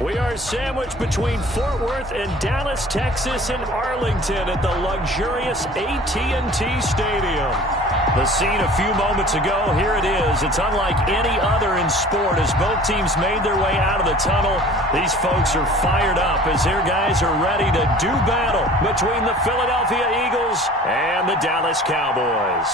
We are sandwiched between Fort Worth and Dallas, Texas, and Arlington at the luxurious AT&T Stadium. The scene a few moments ago, here it is. It's unlike any other in sport as both teams made their way out of the tunnel. These folks are fired up as their guys are ready to do battle between the Philadelphia Eagles and the Dallas Cowboys.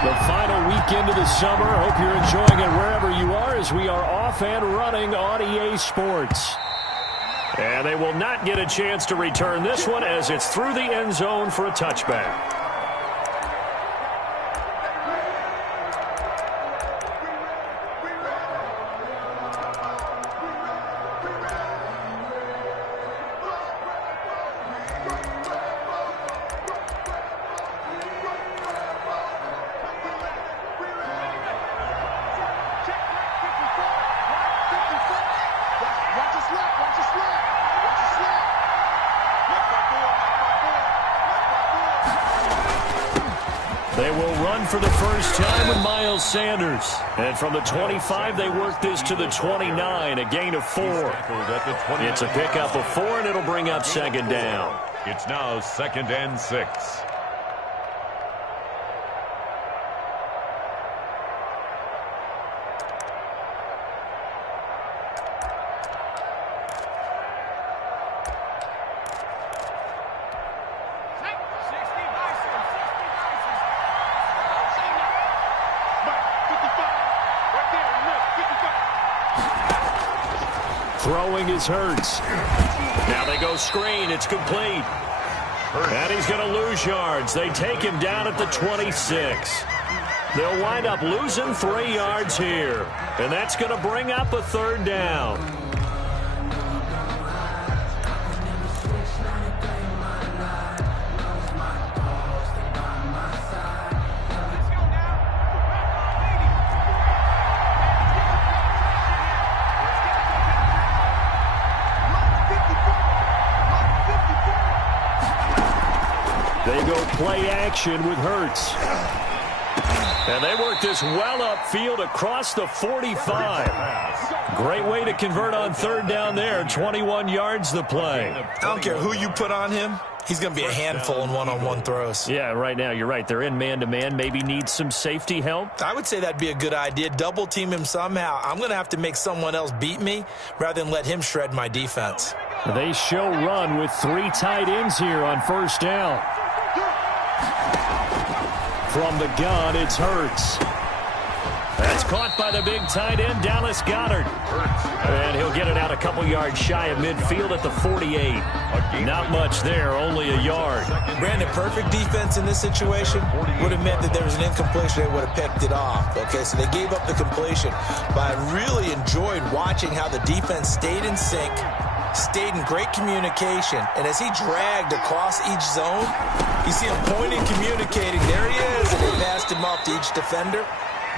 The final weekend of the summer. Hope you're enjoying it wherever you are as we are off and running on EA Sports. And they will not get a chance to return this one as it's through the end zone for a touchback. They will run for the first time with Miles Sanders. And from the 25, they work this to the 29, a gain of 4. It's a pickup of 4, and it'll bring up second down. It's now 2nd and 6. Throwing is Hurts. Now they go screen. It's complete. And he's going to lose yards. They take him down at the 26. They'll wind up losing 3 yards here. And that's going to bring up a third down. They go play action with Hurts. And they work this well upfield across the 45. Great way to convert on third down there. 21 yards the play. I don't care who you put on him. He's going to be a handful in one-on-one throws. Yeah, right now, you're right. They're in man-to-man. Maybe need some safety help. I would say that'd be a good idea. Double team him somehow. I'm going to have to make someone else beat me rather than let him shred my defense. They show run with 3 tight ends here on first down. From the gun, it's Hurts. That's caught by the big tight end, Dallas Goedert. And he'll get it out a couple yards shy of midfield at the 48. Not much there, only a yard. Brandon, perfect defense in this situation would have meant that there was an incompletion. They would have picked it off. Okay, so they gave up the completion. But I really enjoyed watching how the defense stayed in sync, stayed in great communication, and as he dragged across each zone, you see him pointing, communicating. There he is, and they passed him off to each defender.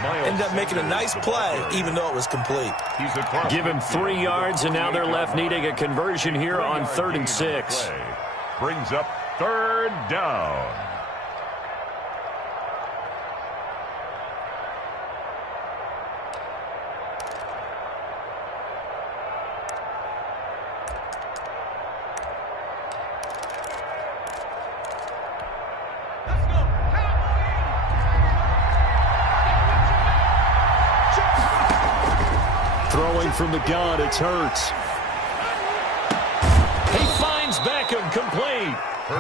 Ended up making a nice play, even though it was complete. Give him 3 yards, and now they're left needing a conversion here on 3rd and 6. Brings up 3rd down. Throwing from the gun, it's Hurts. He finds Beckham complete.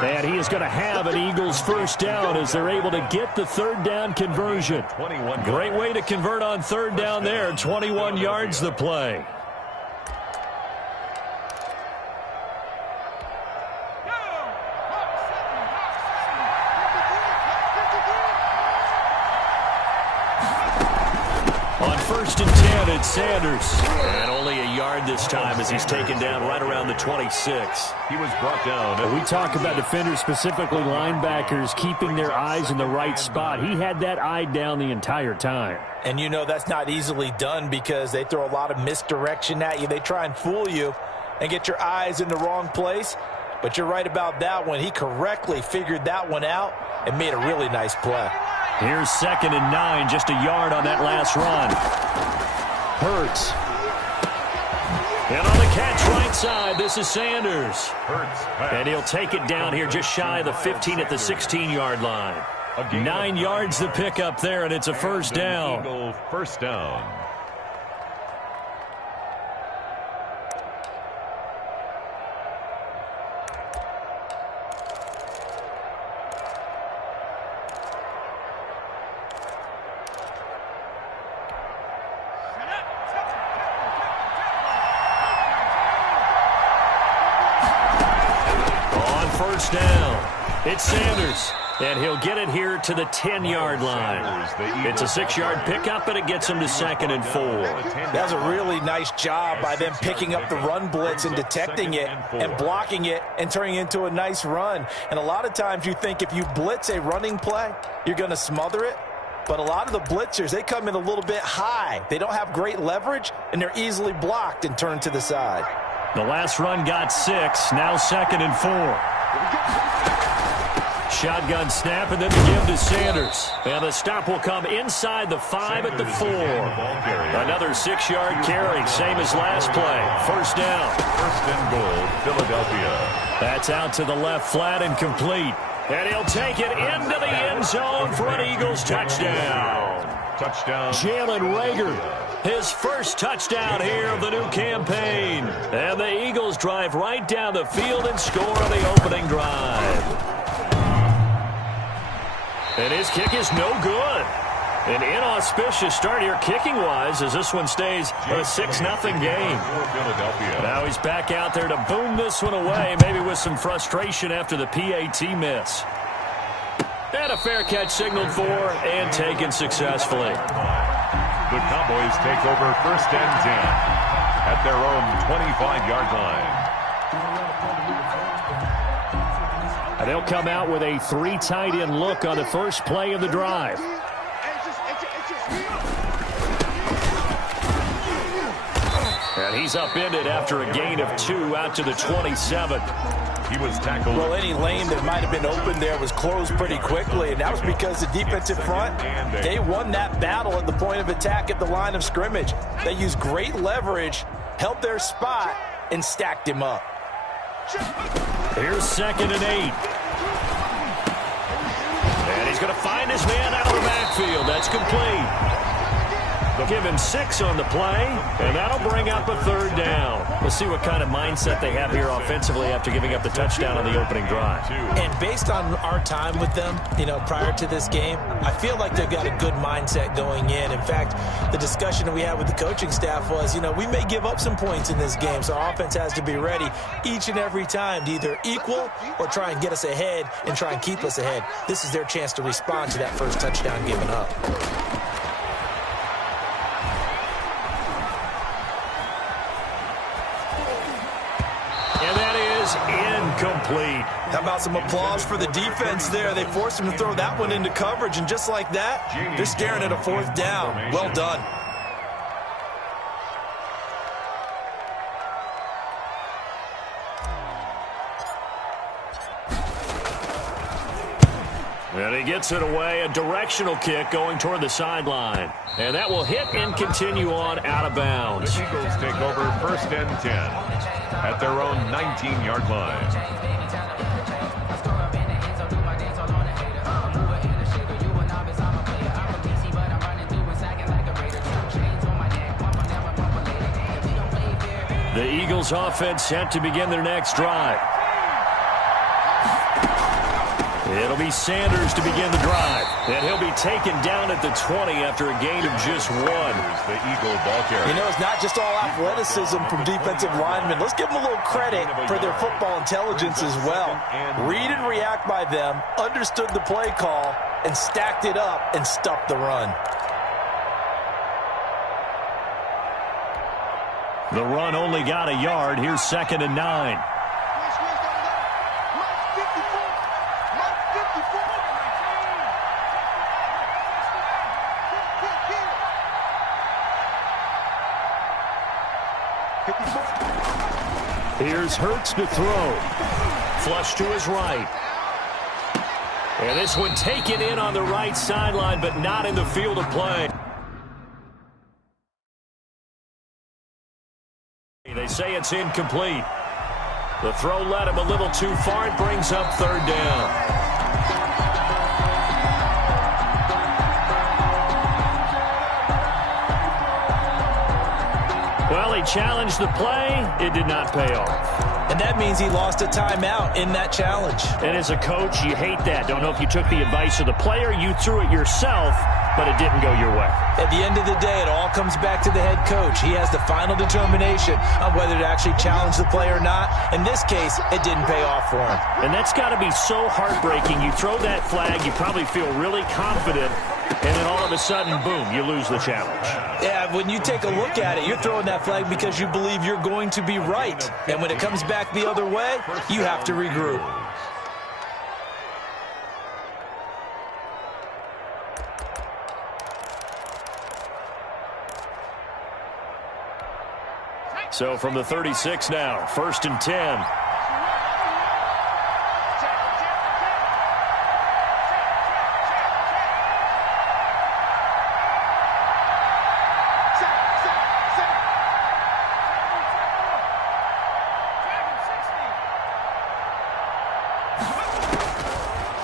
And he is going to have an Eagles first down as they're able to get the 3rd down conversion. Great way to convert on 3rd down there. 21 yards the play. On 1st and 10, it's Sanders. And only a yard this time as he's taken down right around the 26. He was brought down. We talk about defenders, specifically linebackers, keeping their eyes in the right spot. He had that eye down the entire time. And you know that's not easily done because they throw a lot of misdirection at you. They try and fool you and get your eyes in the wrong place. But you're right about that one. He correctly figured that one out and made a really nice play. Here's 2nd and 9, just a yard on that last run. Hurts. And on the catch right side, this is Sanders. And he'll take it down here just shy of the 15 at the 16-yard line. 9 yards to pick up there, and it's a first down. Eagle first down. First down. It's Sanders, and he'll get it here to the 10-yard line. It's a 6-yard pickup, and it gets him to 2nd and 4. That's a really nice job by them picking up the run blitz and detecting it and blocking it and turning it into a nice run. And a lot of times you think if you blitz a running play, you're going to smother it. But a lot of the blitzers, they come in a little bit high. They don't have great leverage, and they're easily blocked and turned to the side. The last run got 6, now 2nd and 4. Shotgun snap, and then the give to Sanders. And the stop will come inside the 5 at the 4. Another 6-yard carry, same as last play. First down. First and goal, Philadelphia. That's out to the left flat and complete. And he'll take it into the end zone for an Eagles touchdown. Touchdown. Jalen Reagor, his first touchdown here of the new campaign. And the Eagles drive right down the field and score on the opening drive. And his kick is no good. An inauspicious start here kicking-wise as this one stays a 6-0 game. Now he's back out there to boom this one away, maybe with some frustration after the PAT miss. And a fair catch signaled for and taken successfully. The Cowboys take over 1st and 10 at their own 25-yard line. And they'll come out with a 3 tight end look on the first play of the drive. And he's upended after a gain of 2 out to the 27. He was tackled. Well, any lane that might have been open there was closed pretty quickly, and that was because the defensive front, they won that battle at the point of attack at the line of scrimmage. They used great leverage, held their spot, and stacked him up. Here's 2nd and 8. And he's going to find his man out of the backfield. That's complete. They'll give him 6 on the play, and that'll bring up a 3rd down. We'll see what kind of mindset they have here offensively after giving up the touchdown on the opening drive. And based on our time with them, prior to this game, I feel like they've got a good mindset going in. In fact, the discussion that we had with the coaching staff was, we may give up some points in this game, so our offense has to be ready each and every time to either equal or try and get us ahead and try and keep us ahead. This is their chance to respond to that first touchdown given up. Incomplete. How about some applause for the defense there? They forced him to throw that one into coverage, and just like that, they're staring at a 4th down. Well done. And he gets it away, a directional kick going toward the sideline. And that will hit and continue on out of bounds. The Eagles take over 1st and 10 at their own 19-yard line. The Eagles offense set to begin their next drive. It'll be Sanders to begin the drive. And he'll be taken down at the 20 after a gain of just 1. The Eagle ball carrier. It's not just all athleticism from defensive linemen. Let's give them a little credit for their football intelligence as well. Read and react by them, understood the play call, and stacked it up and stuffed the run. The run only got a yard. Here's 2nd and 9. Here's Hurts to throw. Flush to his right. And this one taken in on the right sideline, but not in the field of play. They say it's incomplete. The throw led him a little too far. It brings up third down. Well, he challenged the play. It did not pay off. And that means he lost a timeout in that challenge. And as a coach, you hate that. Don't know if you took the advice of the player. You threw it yourself, but it didn't go your way. At the end of the day, it all comes back to the head coach. He has the final determination on whether to actually challenge the play or not. In this case, it didn't pay off for him. And that's got to be so heartbreaking. You throw that flag, you probably feel really confident, and then all of a sudden, boom, you lose the challenge. Yeah, when you take a look at it, you're throwing that flag because you believe you're going to be right. And when it comes back the other way, you have to regroup. So from the 36 now, 1st and 10.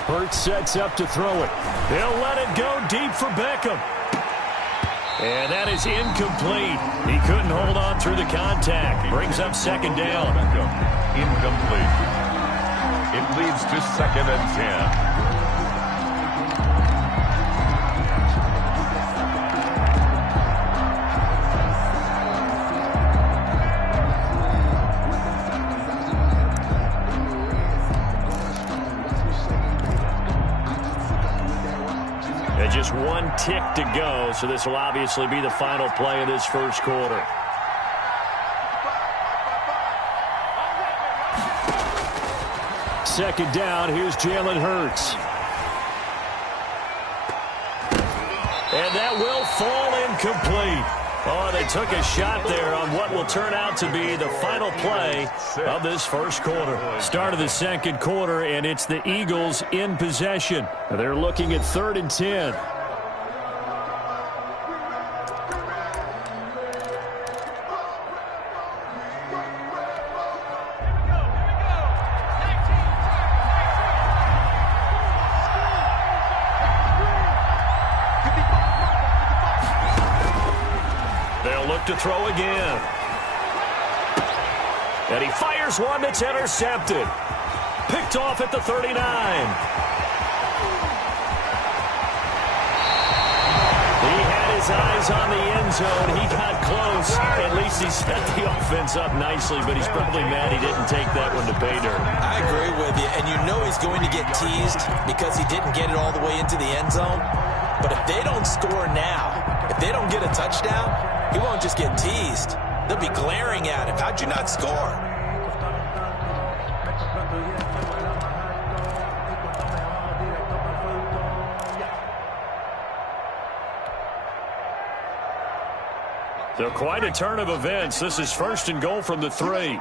Hurts sets up to throw it. He'll let it go deep for Beckham. And that is incomplete. He couldn't hold on through the contact. Brings up second down. Incomplete. It leads to 2nd and 10. Just one tick to go, so this will obviously be the final play of this first quarter. Second down, here's Jalen Hurts. And that will fall incomplete. Oh, they took a shot there on what will turn out to be the final play of this first quarter. Start of the second quarter, and it's the Eagles in possession. They're looking at 3rd and 10. To throw again. And he fires one that's intercepted. Picked off at the 39. He had his eyes on the end zone. He got close. At least he set the offense up nicely, but he's probably mad he didn't take that one to pay dirt. I agree with you, and you know he's going to get teased because he didn't get it all the way into the end zone. But if they don't score now, if they don't get a touchdown, he won't just get teased. They'll be glaring at him. How'd you not score? So quite a turn of events. This is 1st and goal from the 3.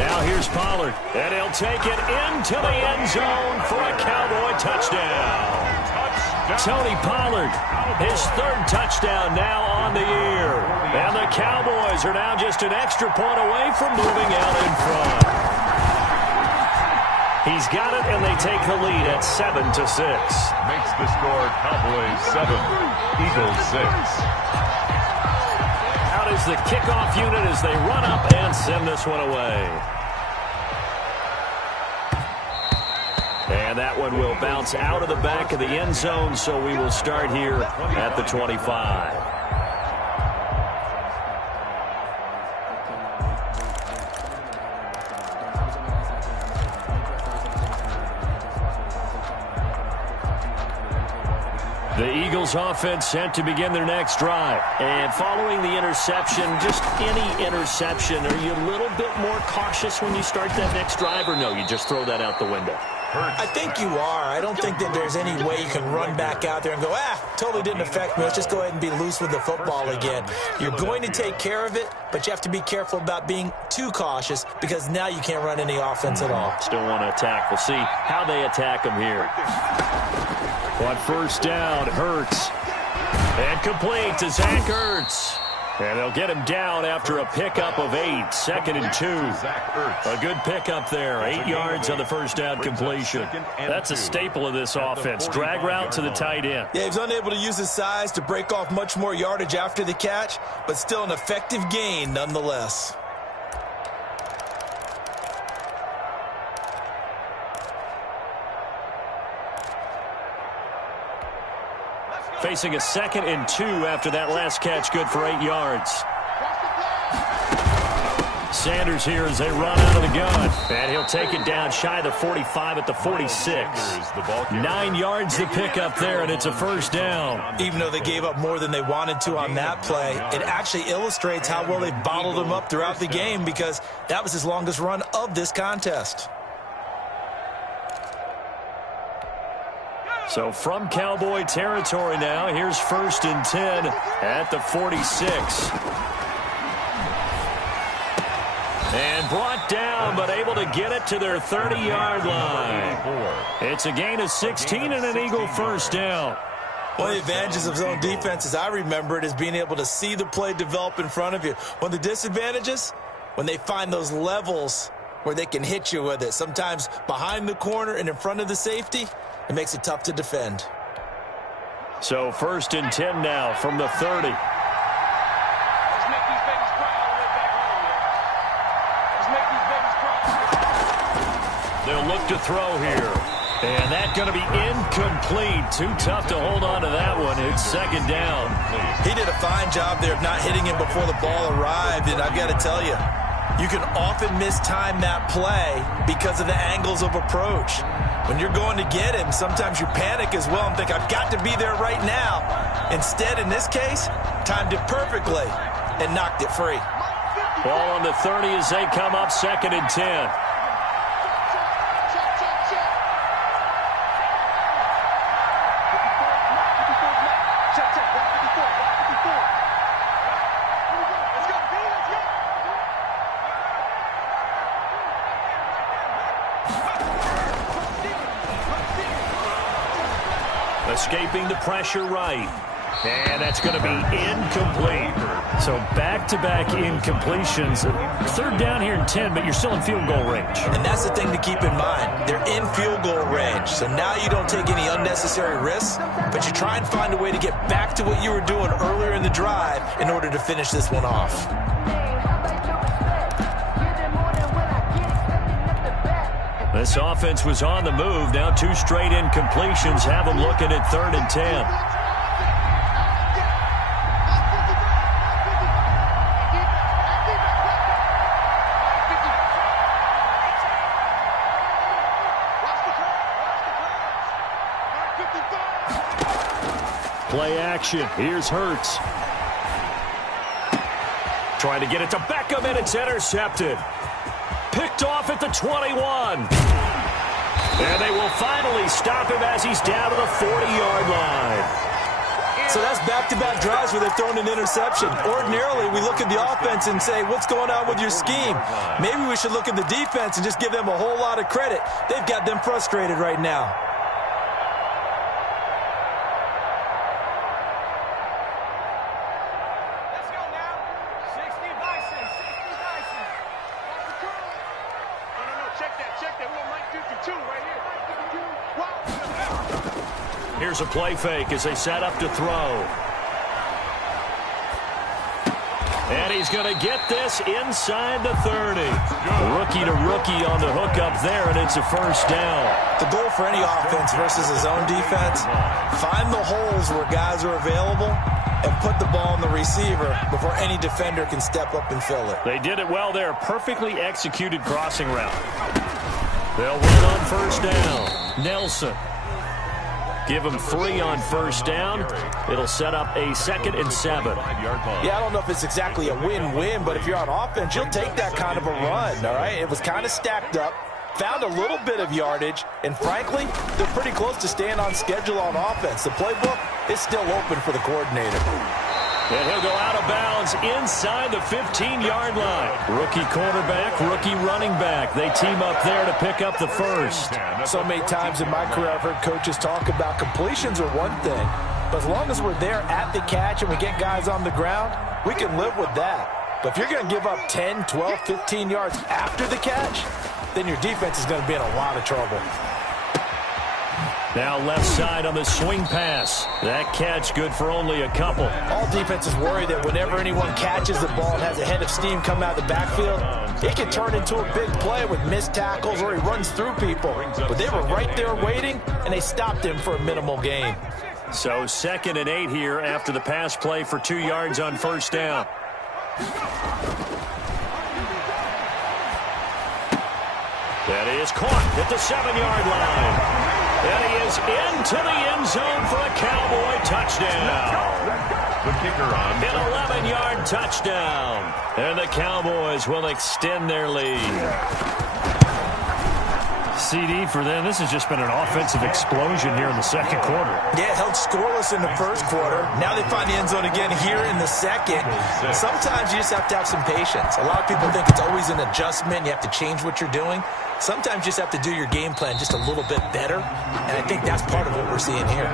Now here's Pollard, and he'll take it into the end zone for a Cowboy touchdown. Tony Pollard, his 3rd touchdown now on the year. And the Cowboys are now just an extra point away from moving out in front. He's got it, and they take the lead at 7-6. Makes the score Cowboys 7, Eagles 6. Out is the kickoff unit as they run up and send this one away. And that one will bounce out of the back of the end zone, so we will start here at the 25. The Eagles offense sent to begin their next drive. And following the interception, just any interception, are you a little bit more cautious when you start that next drive, or no, you just throw that out the window? I think you are. I don't think that there's any way you can run back out there and go, totally didn't affect me. Let's just go ahead and be loose with the football again. You're going to take care of it, but you have to be careful about being too cautious because now you can't run any offense at all. Still want to attack. We'll see how they attack them here. On first down, Hurts. And complete to Zach Ertz. And they'll get him down after a pickup of 8, 2nd and 2. A good pickup there, 8 yards on the first down completion. That's a staple of this offense. Drag route to the tight end. Yeah, he was unable to use his size to break off much more yardage after the catch, but still an effective gain nonetheless. Facing a 2nd and 2 after that last catch, good for 8 yards. Sanders here as they run out of the gun. And he'll take it down shy of the 45 at the 46. 9 yards to pick up there, and it's a first down. Even though they gave up more than they wanted to on that play, it actually illustrates how well they bottled them up throughout the game because that was his longest run of this contest. So from Cowboy territory now, here's 1st and 10 at the 46. And brought down, but able to get it to their 30-yard line. It's a gain of 16 and an Eagle first down. One of the advantages of zone defense, as I remember it, is being able to see the play develop in front of you. One of the disadvantages, when they find those levels where they can hit you with it, sometimes behind the corner and in front of the safety, it makes it tough to defend. So 1st and 10 now from the 30. They'll look to throw here. And that's going to be incomplete. Too tough to hold on to that one. It's 2nd down. He did a fine job there of not hitting him before the ball arrived. And I've got to tell you, you can often mistime that play because of the angles of approach. When you're going to get him, sometimes you panic as well and think, I've got to be there right now. Instead, in this case, timed it perfectly and knocked it free. Ball on the 30 as they come up 2nd and 10. Escaping the pressure right. And that's going to be incomplete. So back-to-back incompletions. 3rd down here and 10, but you're still in field goal range. And that's the thing to keep in mind. They're in field goal range. So now you don't take any unnecessary risks, but you try and find a way to get back to what you were doing earlier in the drive in order to finish this one off. This offense was on the move. Now 2 straight incompletions have them looking at 3rd and 10. Play action. Here's Hurts. Trying to get it to Beckham, and it's intercepted. Picked off at the 21. And they will finally stop him as he's down to the 40-yard line. So that's back-to-back drives where they've thrown an interception. Ordinarily, we look at the offense and say, what's going on with your scheme? Maybe we should look at the defense and just give them a whole lot of credit. They've got them frustrated right now. Here's a play fake as they set up to throw. And he's going to get this inside the 30. Rookie to rookie on the hook up there, and it's a first down. The goal for any offense versus a zone defense, find the holes where guys are available and put the ball in the receiver before any defender can step up and fill it. They did it well there. Perfectly executed crossing route. They'll win on first down. Nelson. Give him 3 on first down. It'll set up a 2nd and 7. Yeah, I don't know if it's exactly a win-win, but if you're on offense, you'll take that kind of a run, all right? It was kind of stacked up. found a little bit of yardage, and frankly, they're pretty close to staying on schedule on offense. The playbook is still open for the coordinator. And he'll go out of bounds inside the 15-yard line. Rookie quarterback, rookie running back. They team up there to pick up the first. So many times in my career I've heard coaches talk about completions are one thing, but as long as we're there at the catch and we get guys on the ground, we can live with that. But if you're going to give up 10, 12, 15 yards after the catch, then your defense is going to be in a lot of trouble. Now left side on the swing pass. That catch good for only a couple. All defenses worry that whenever anyone catches the ball and has a head of steam come out of the backfield, it can turn into a big play with missed tackles or he runs through people. But they were right there waiting, and they stopped him for a minimal gain. So 2nd and 8 here after the pass play for 2 yards on first down. That is caught at the 7-yard line. And he is into the end zone for a Cowboy touchdown. The kicker on. An 11-yard touchdown. And the Cowboys will extend their lead. CD for them. This has just been an offensive explosion here in the second quarter. Yeah, held scoreless in the first quarter. Now they find the end zone again here in the second. Sometimes you just have to have some patience. A lot of people think it's always an adjustment. You have to change what you're doing. Sometimes you just have to do your game plan just a little bit better, and I think that's part of what we're seeing here.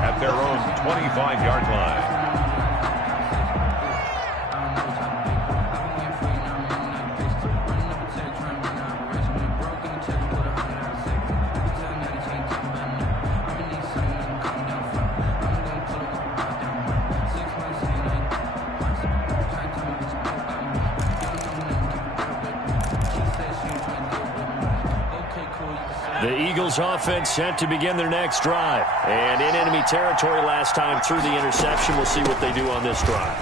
At their own 25-yard line. The Eagles offense set to begin their next drive. And in enemy territory last time through the interception. We'll see what they do on this drive.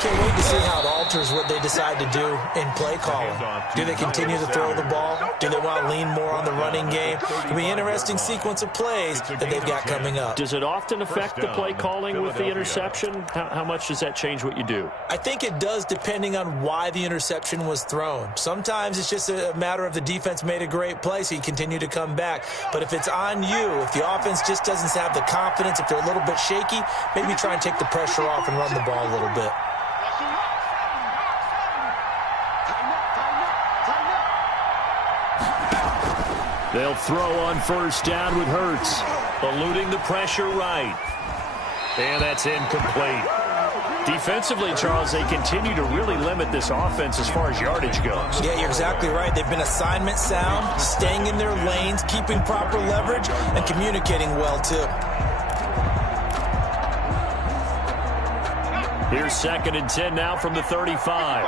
Can't wait to see how it alters what they decide to do in play calling. Do they continue to throw the ball? Do they want to lean more on the running game? It'll be an interesting sequence of plays that they've got coming up. Does it often affect the play calling with the interception? How much does that change what you do? I think it does depending on why the interception was thrown. Sometimes it's just a matter of the defense made a great play, so you continue to come back. But if it's on you, if the offense just doesn't have the confidence, if they're a little bit shaky, maybe try and take the pressure off and run the ball a little bit. They'll throw on first down with Hurts, eluding the pressure right. And that's incomplete. Defensively, Charles, they continue to really limit this offense as far as yardage goes. Yeah, you're exactly right. They've been assignment sound, staying in their lanes, keeping proper leverage, and communicating well, too. Here's 2nd and 10 now from the 35.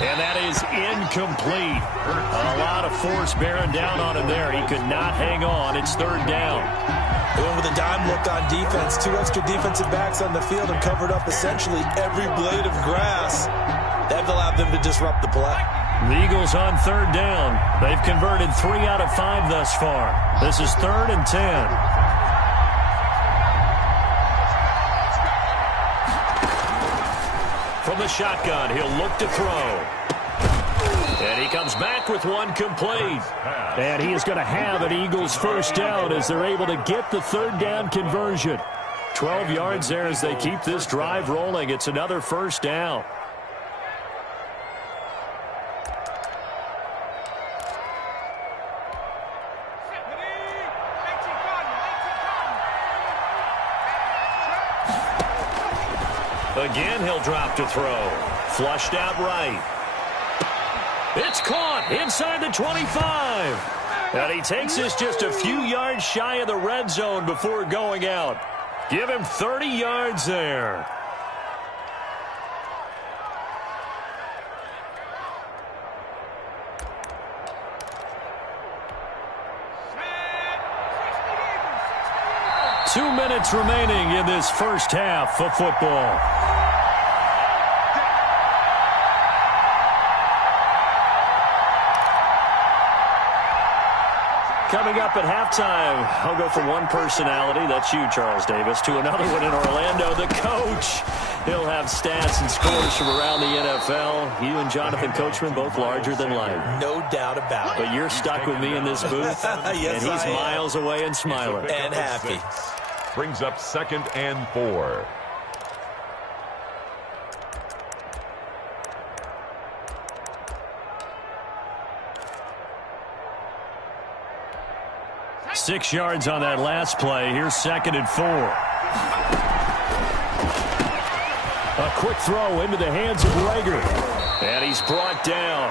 And that is incomplete. A lot of force bearing down on him there. He could not hang on. It's 3rd down. They went with a dime look on defense. 2 extra defensive backs on the field and covered up essentially every blade of grass. That allowed them to disrupt the play. The Eagles on 3rd down. They've converted 3 out of 5 thus far. This is 3rd and 10. From the shotgun, he'll look to throw. And he comes back with one complete. And he is going to have an Eagles first down as they're able to get the 3rd down conversion. 12 yards there as they keep this drive rolling. It's another first down. Again, he'll drop to throw. Flushed out right. It's caught inside the 25. And he takes this just a few yards shy of the red zone before going out. Give him 30 yards there. Two minutes remaining in this first half of football. Coming up at halftime, I'll go from one personality, that's you, Charles Davis, to another one in Orlando, the coach. He'll have stats and scores from around the NFL. You and Jonathan Coachman, both larger than life. No doubt about it. But you're stuck with me in this booth, yes, and he's miles away and smiling. And happy. Brings up 2nd and 4. Six yards on that last play. Here's 2nd and 4. A quick throw into the hands of Rager. And he's brought down.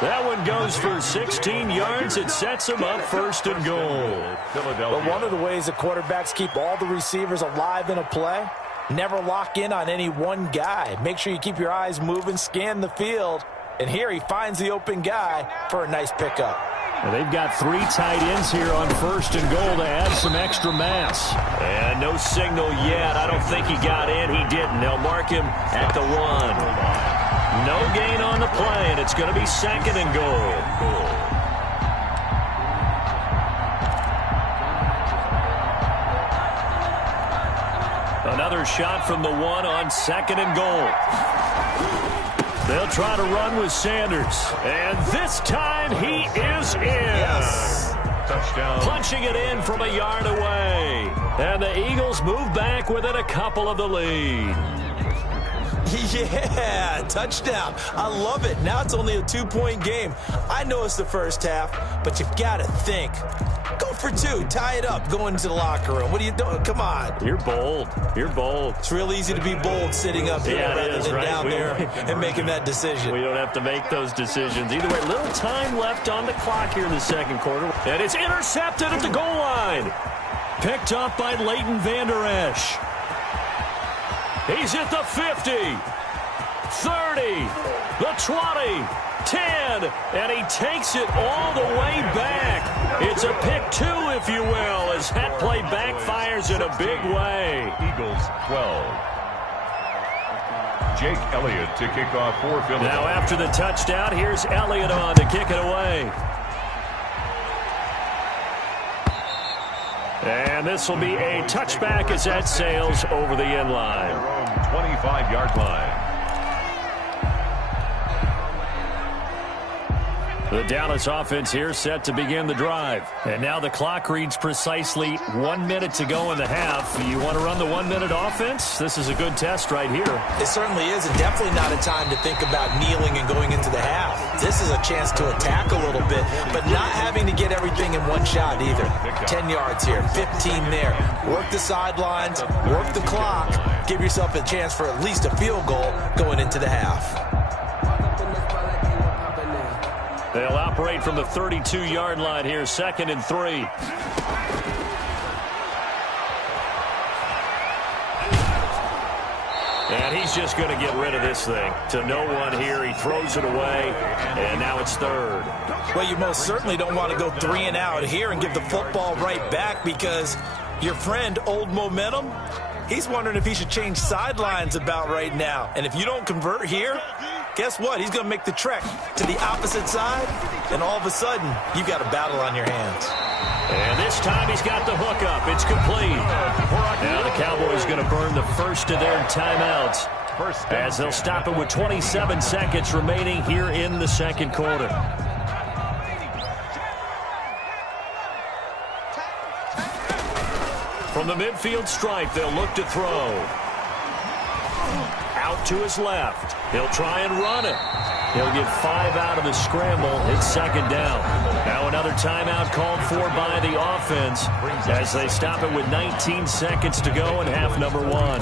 That one goes for 16 yards. It sets him up 1st and goal. But one of the ways the quarterbacks keep all the receivers alive in a play, never lock in on any one guy. Make sure you keep your eyes moving, scan the field. And here he finds the open guy for a nice pickup. Well, they've got 3 tight ends here on 1st and goal to add some extra mass. And no signal yet. I don't think he got in. He didn't. They'll mark him at the 1. No gain on the play, and it's going to be 2nd and goal. Another shot from the 1 on 2nd and goal. They'll try to run with Sanders. And this time he is in. Yes. Touchdown. Punching it in from a yard away. And the Eagles move back within a couple of the lead. Yeah, touchdown. I love it. Now it's only a 2-point game. I know it's the first half, but you've got to think. Go for 2. Tie it up. Go into the locker room. What are you doing? Come on. You're bold. You're bold. It's real easy to be bold sitting up here rather than down there and making that decision. We don't have to make those decisions. Either way, little time left on the clock here in the 2nd quarter. And it's intercepted at the goal line. Picked up by Leighton Vander Esch. He's at the 50, 30, the 20, 10, and he takes it all the way back. It's a pick 2, if you will, as that play backfires in a big way. Eagles 12. Jake Elliott to kick off for Philadelphia. Now after the touchdown, here's Elliott on to kick it away. And this will be a touchback as that sails over the end line. Their own 25-yard line. The Dallas offense here set to begin the drive. And now the clock reads precisely 1 minute to go in the half. You want to run the 1-minute offense? This is a good test right here. It certainly is, and definitely not a time to think about kneeling and going into the half. This is a chance to attack a little bit, but not having to get everything in one shot either. 10 yards here, 15 there. Work the sidelines, work the clock. Give yourself a chance for at least a field goal going into the half. They'll operate from the 32-yard line here, 2nd and 3. And he's just going to get rid of this thing. To no one here, he throws it away, and now it's 3rd. Well, you most certainly don't want to go 3 and out here and give the football right back, because your friend, Old Momentum, he's wondering if he should change sidelines about right now. And if you don't convert here, guess what? He's going to make the trek to the opposite side, and all of a sudden, you've got a battle on your hands. And this time he's got the hook up. It's complete. Now the Cowboys going to burn the first of their timeouts as they'll stop it with 27 seconds remaining here in the 2nd quarter. From the midfield stripe, they'll look to throw. Out to his left. He'll try and run it. He'll get 5 out of the scramble. It's 2nd down. Now another timeout called for by the offense as they stop it with 19 seconds to go in half number 1.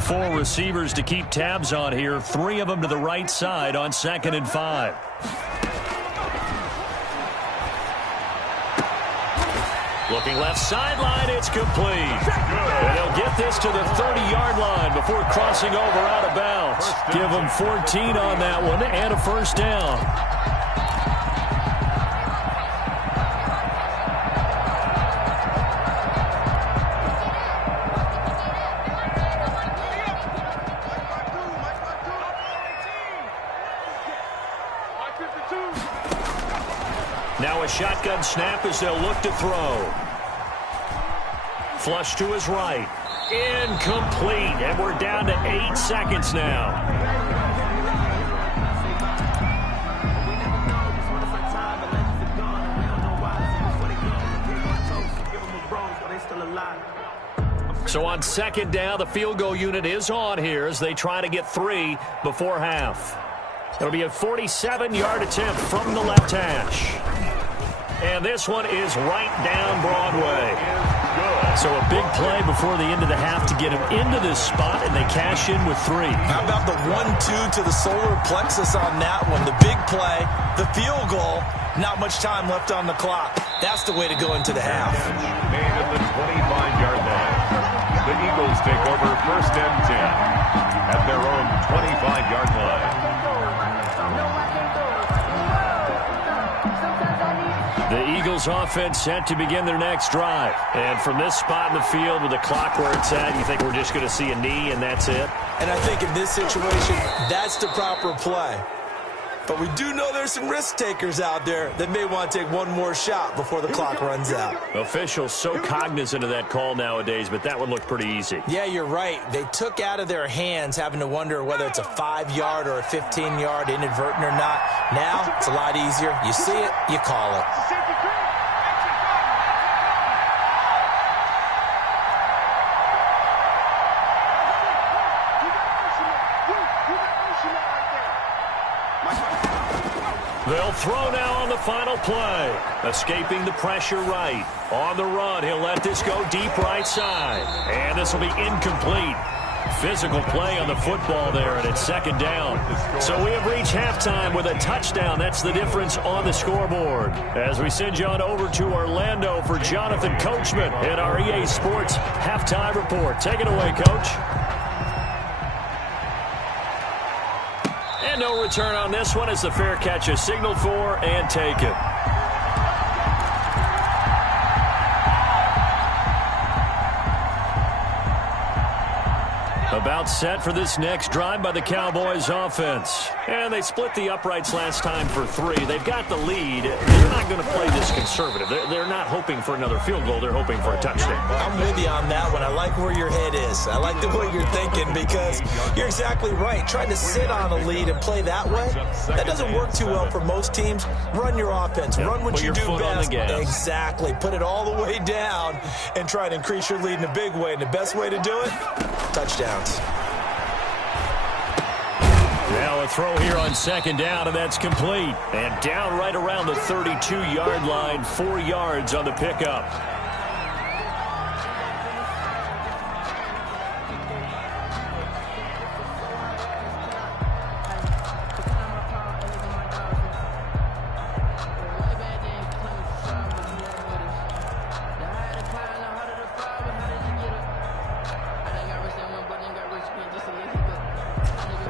4 receivers to keep tabs on here. 3 of them to the right side on 2nd and 5. Looking left sideline, it's complete. And he'll get this to the 30-yard line before crossing over out of bounds. Give him 14 on that one and a 1st down. Now a shotgun snap as they'll look to throw. Flush to his right. Incomplete, and we're down to 8 seconds now. So on second down, the field goal unit is on here as they try to get 3 before half. It'll be a 47-yard attempt from the left hash. And this one is right down Broadway. So a big play before the end of the half to get him into this spot, and they cash in with 3. How about the 1-2 to the solar plexus on that one? The big play, the field goal, not much time left on the clock. That's the way to go into the half. Made at the 25-yard line. The Eagles take over first and 10 at their own 25-yard line. The Eagles offense set to begin their next drive. And from this spot in the field with the clock where it's at, you think we're just going to see a knee and that's it? And I think in this situation, that's the proper play. But we do know there's some risk takers out there that may want to take one more shot before the clock runs out. Officials so cognizant of that call nowadays, but that one looked pretty easy. Yeah, you're right. They took out of their hands having to wonder whether it's a 5-yard or a 15-yard inadvertent or not. Now, it's a lot easier. You see it, you call it. They'll throw now on the final play. Escaping the pressure right. On the run, he'll let this go deep right side. And this will be incomplete. Physical play on the football there, and it's second down. So we have reached halftime with a touchdown. That's the difference on the scoreboard. As we send you on over to Orlando for Jonathan Coachman in our EA Sports Halftime Report. Take it away, Coach. And no return on this one as the fair catch is signaled for and taken. About set for this next drive by the Cowboys offense. And they split the uprights last time for 3. They've got the lead. They're not going to play this conservative. They're not hoping for another field goal. They're hoping for a touchdown. I'm with you on that one. I like where your head is. I like the way you're thinking because you're exactly right. Trying to sit on a lead and play that way, that doesn't work too well for most teams. Run your offense. Run what you do best. Exactly. Put it all the way down and try to increase your lead in a big way. And the best way to do it, touchdowns. Now a throw here on second down, and that's complete. And down right around the 32-yard line, 4 yards on the pickup.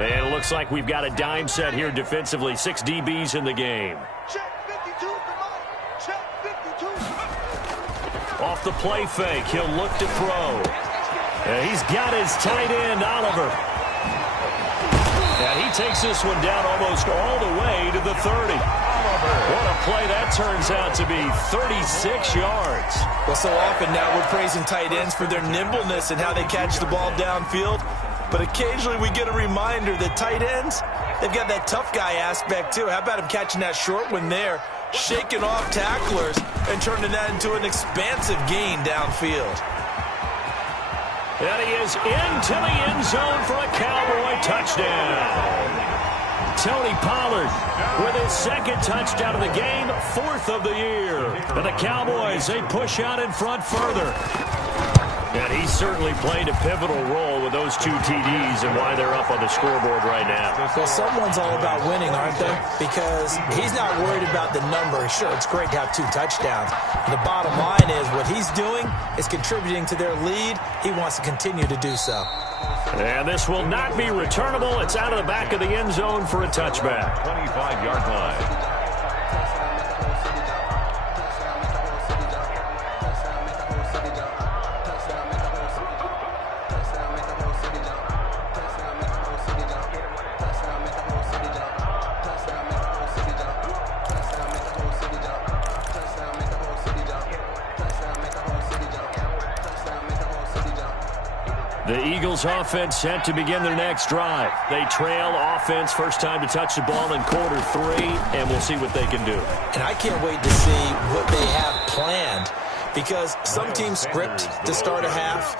And it looks like we've got a dime set here defensively. 6 DBs in the game. Off the play fake, he'll look to throw. And he's got his tight end, Oliver. And he takes this one down almost all the way to the 30. What a play that turns out to be, 36 yards. Well, so often now we're praising tight ends for their nimbleness and how they catch the ball downfield. But occasionally we get a reminder that tight ends, they've got that tough guy aspect too. How about him catching that short one there, shaking off tacklers, and turning that into an expansive gain downfield. And he is into the end zone for a Cowboy touchdown. Tony Pollard with his second touchdown of the game, 4th of the year. And the Cowboys, they push out in front further. And he certainly played a pivotal role with those 2 TDs and why they're up on the scoreboard right now. Well, someone's all about winning, aren't they? Because he's not worried about the number. Sure, it's great to have 2 touchdowns. The bottom line is what he's doing is contributing to their lead. He wants to continue to do so. And this will not be returnable. It's out of the back of the end zone for a touchback. 25-yard line. The Eagles offense set to begin their next drive. They trail offense, first time to touch the ball in quarter 3, and we'll see what they can do. And I can't wait to see what they have planned, because some teams script to start a half.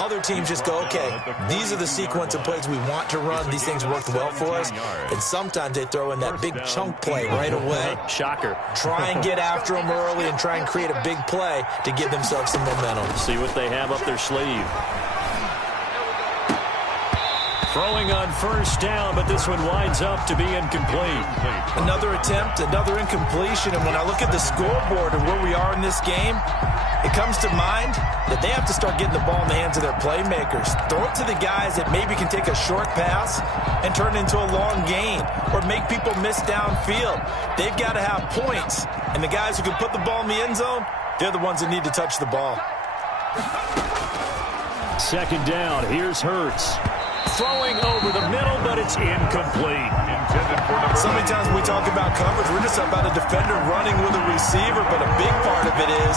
Other teams just go, okay, these are the sequence of plays we want to run. These things worked well for us. And sometimes they throw in that big chunk play right away. Shocker. Try and get after them early and try and create a big play to give themselves some momentum. See what they have up their sleeve. Throwing on first down, but this one winds up to be incomplete. Another attempt, another incompletion. And when I look at the scoreboard and where we are in this game, it comes to mind that they have to start getting the ball in the hands of their playmakers. Throw it to the guys that maybe can take a short pass and turn it into a long gain or make people miss downfield. They've got to have points. And the guys who can put the ball in the end zone, they're the ones that need to touch the ball. Second down, here's Hurts. Throwing over the middle, but it's incomplete. So many times when we talk about coverage, we're just about a defender running with a receiver, but a big part of it is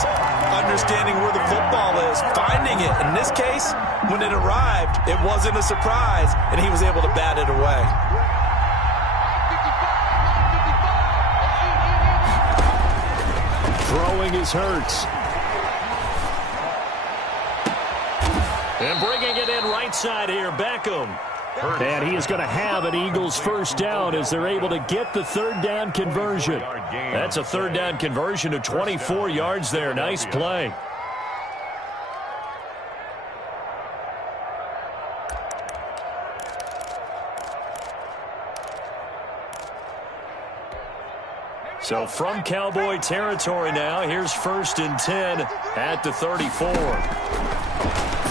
understanding where the football is, finding it. In this case, when it arrived, it wasn't a surprise, and he was able to bat it away. Throwing is Hurts. And bringing it in right side here, Beckham. And he is going to have an Eagles first down as they're able to get the third down conversion. That's a third down conversion of 24 yards there. Nice play. So from Cowboy territory now, here's 1st and 10 at the 34.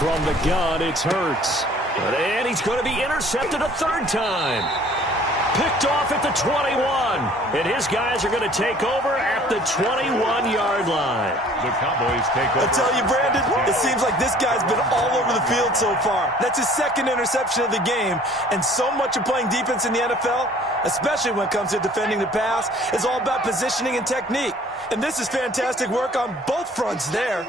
From the gun, it's Hurts. And he's going to be intercepted a third time. Picked off at the 21. And his guys are going to take over at the 21-yard line. The Cowboys take over. I tell you, Brandon, it seems like this guy's been all over the field so far. That's his second interception of the game. And so much of playing defense in the NFL, especially when it comes to defending the pass, is all about positioning and technique. And this is fantastic work on both fronts there.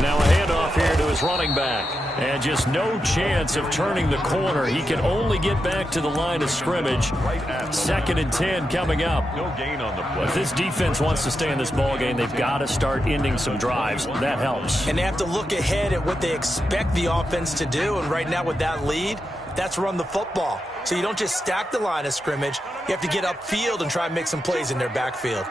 Now a handoff here to his running back. And just no chance of turning the corner. He can only get back to the line of scrimmage. 2nd and 10 coming up. No gain on the play. If this defense wants to stay in this ballgame, they've got to start ending some drives. That helps. And they have to look ahead at what they expect the offense to do. And right now with that lead, that's run the football. So you don't just stack the line of scrimmage. You have to get upfield and try and make some plays in their backfield.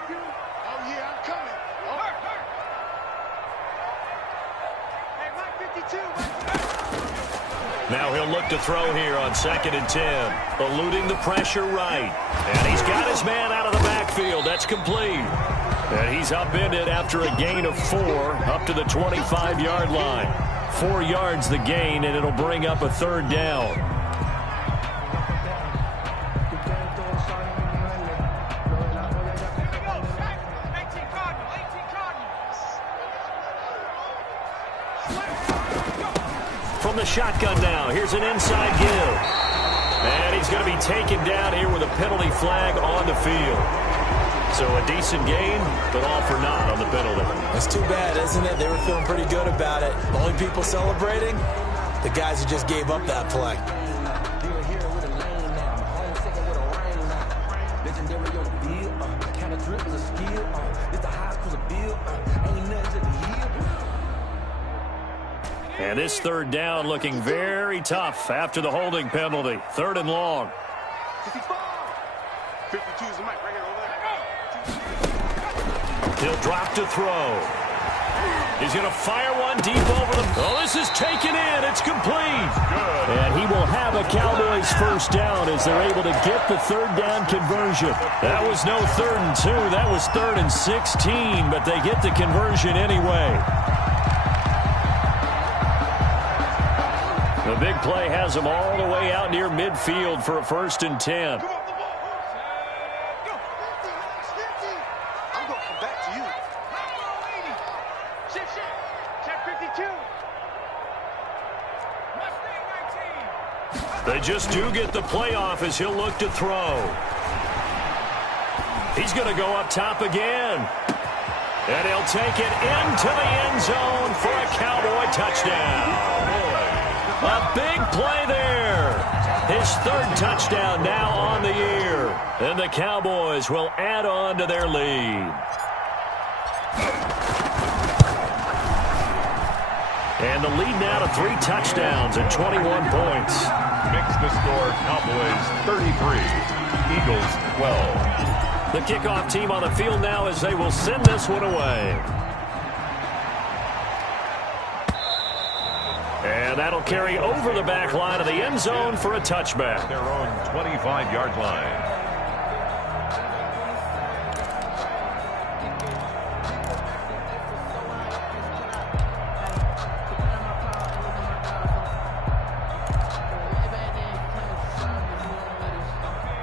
Now he'll look to throw here on 2nd and 10. Eluding the pressure right. And he's got his man out of the backfield. That's complete. And he's upended after a gain of 4 up to the 25-yard line. 4 yards the gain, and it'll bring up a third down. From the shotgun now, here's an inside give. And he's going to be taken down here with a penalty flag on the field. So a decent gain, but all for naught on the penalty. That's too bad, isn't it? They were feeling pretty good about it. The only people celebrating, the guys who just gave up that play. And this third down looking very tough after the holding penalty. 3rd and long. 52 is the mic right here over there. He'll drop to throw. He's going to fire one deep over the... Oh, this is taken in. It's complete. Good. And he will have a Cowboys first down as they're able to get the third down conversion. That was no 3rd and 2. That was 3rd and 16, but they get the conversion anyway. The big play has them all the way out near midfield for a 1st and 10. I'm going to come back to you. Check 52. They just do get the playoff as he'll look to throw. He's going to go up top again. And he'll take it into the end zone for a Cowboy touchdown. A big play there. His third touchdown now on the year. And the Cowboys will add on to their lead. And the lead now to 3 touchdowns and 21 points. Makes the score Cowboys 33, Eagles 12. The kickoff team on the field now as they will send this one away. And that'll carry over the back line of the end zone for a touchback. Their own 25-yard line.